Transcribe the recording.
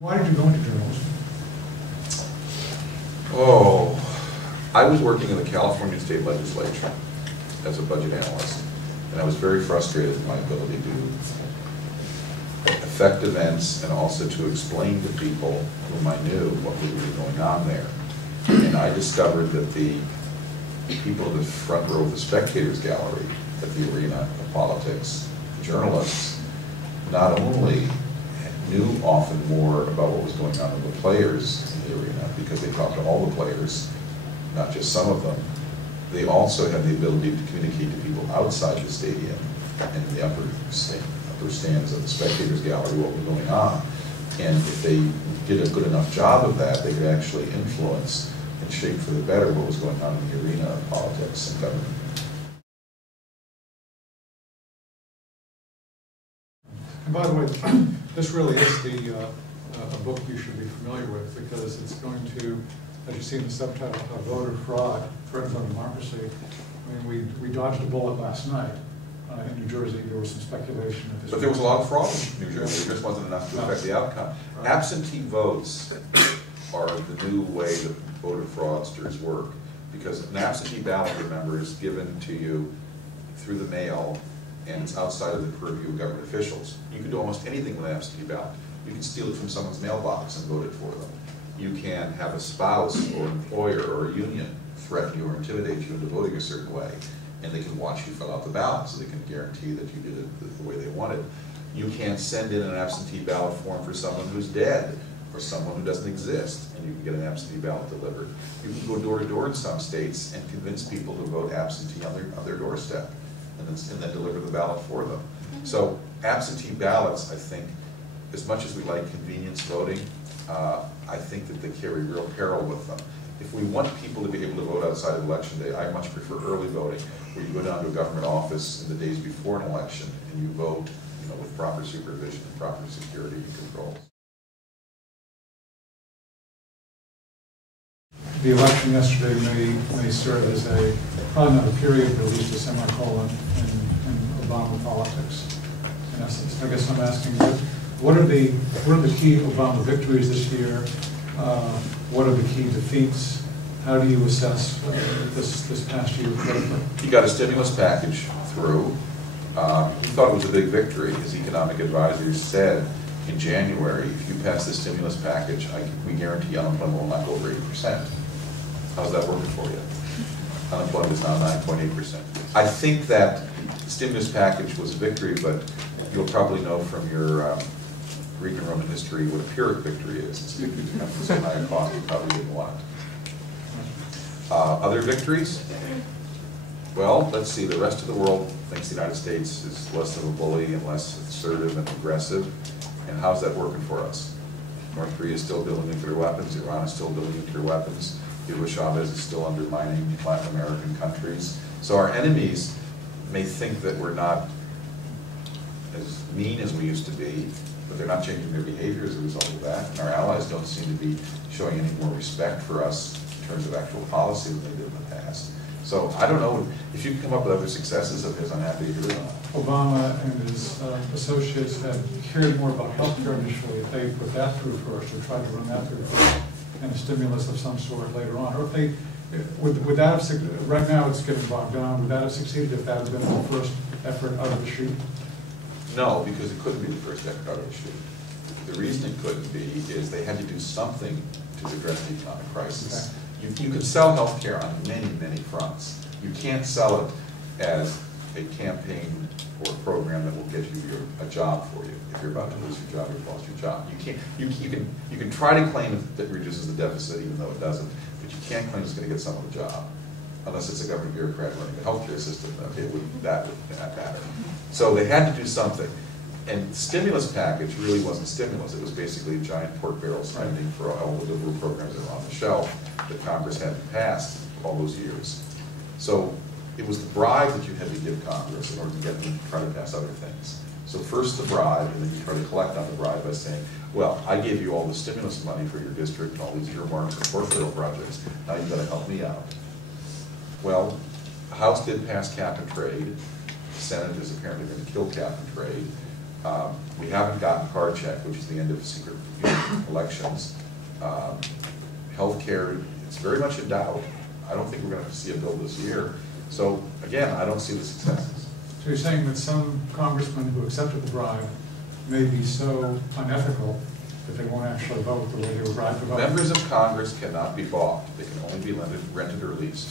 Why did you go into journalism? Oh, I was working in the California State Legislature as a budget analyst, and I was very frustrated with my ability to affect events and also to explain to people whom I knew what was really going on there. And I discovered that the people in the front row of the spectators gallery at the arena of politics, journalists, not only knew often more about what was going on with the players in the arena because they talked to all the players, not just some of them. They also had the ability to communicate to people outside the stadium and in the upper stands of the spectators gallery what was going on. And if they did a good enough job of that, they could actually influence and shape for the better what was going on in the arena of politics and government. And by the way, this really is a book you should be familiar with because it's going to, as you see in the subtitle, Voter Fraud, Threats on Democracy. I mean, we dodged a bullet last night. In New Jersey, there was some speculation that this. But there was a lot of fraud in New Jersey. There just wasn't enough to affect the outcome. Right. Absentee votes are the new way that voter fraudsters work because an absentee ballot, remember, is given to you through the mail and it's outside of the purview of government officials. You can do almost anything with an absentee ballot. You can steal it from someone's mailbox and vote it for them. You can have a spouse or employer or a union threaten you or intimidate you into voting a certain way, and they can watch you fill out the ballot so they can guarantee that you did it the way they wanted. You can send in an absentee ballot form for someone who's dead or someone who doesn't exist, and you can get an absentee ballot delivered. You can go door to door in some states and convince people to vote absentee on their doorstep, and then deliver the ballot for them. So absentee ballots, I think, as much as we like convenience voting, I think that they carry real peril with them. If we want people to be able to vote outside of Election Day, I much prefer early voting, where you go down to a government office in the days before an election and you vote, with proper supervision and proper security and control. The election yesterday may serve as probably not a period, but at least a semicolon in Obama politics. In essence, I guess I'm asking, what are the key Obama victories this year? What are the key defeats? How do you assess this past year politically? He got a stimulus package through. He thought it was a big victory. His economic advisors said in January, if you pass the stimulus package, we guarantee unemployment will not go over 8%. How's that working for you? Unemployment is now 9.8%. I think that the stimulus package was a victory, but you'll probably know from your Greek and Roman history what a Pyrrhic victory is. It's a victory that comes from so high a cost you probably didn't want it. Other victories? Well, let's see. The rest of the world thinks the United States is less of a bully and less assertive and aggressive. And how's that working for us? North Korea is still building nuclear weapons. Iran is still building nuclear weapons. Hugo Chavez is still undermining Latin American countries. So our enemies may think that we're not as mean as we used to be, but they're not changing their behavior as a result of that. And our allies don't seem to be showing any more respect for us in terms of actual policy than they did in the past. So I don't know, if you can come up with other successes of his, I'm happy to hear them. Obama and his associates had cared more about health care initially. If they put that through first, or tried to run that through first, and a stimulus of some sort later on. Or if they, would that have, right now it's getting bogged down, would that have succeeded if that had been the first effort out of the chute? No, because it couldn't be the first effort out of the chute. The reason it couldn't be is they had to do something to address the economic crisis. Okay. You can sell health care on many, many fronts. You can't sell it as a campaign or a program that will get you a job for you. If you're about to lose your job, you've lost your job. You can try to claim that it reduces the deficit, even though it doesn't, but you can't claim it's going to get someone a job, unless it's a government bureaucrat running the healthcare system. Okay, that would not matter. So they had to do something. And the stimulus package really wasn't stimulus. It was basically a giant pork barrel spending for all the liberal programs that were on the shelf that Congress hadn't passed all those years. So it was the bribe that you had to give Congress in order to get them to try to pass other things. So first the bribe, and then you try to collect on the bribe by saying, well, I gave you all the stimulus money for your district and all these earmarks for pork barrel projects. Now you've got to help me out. Well, the House did pass cap and trade. The Senate is apparently going to kill cap and trade. We haven't gotten card check, which is the end of secret elections. Healthcare, it's very much in doubt. I don't think we're going to see a bill this year. So again, I don't see the successes. So you're saying that some congressmen who accepted the bribe may be so unethical that they won't actually vote the way they were bribed to vote? Members of Congress cannot be bought. They can only be rented or leased.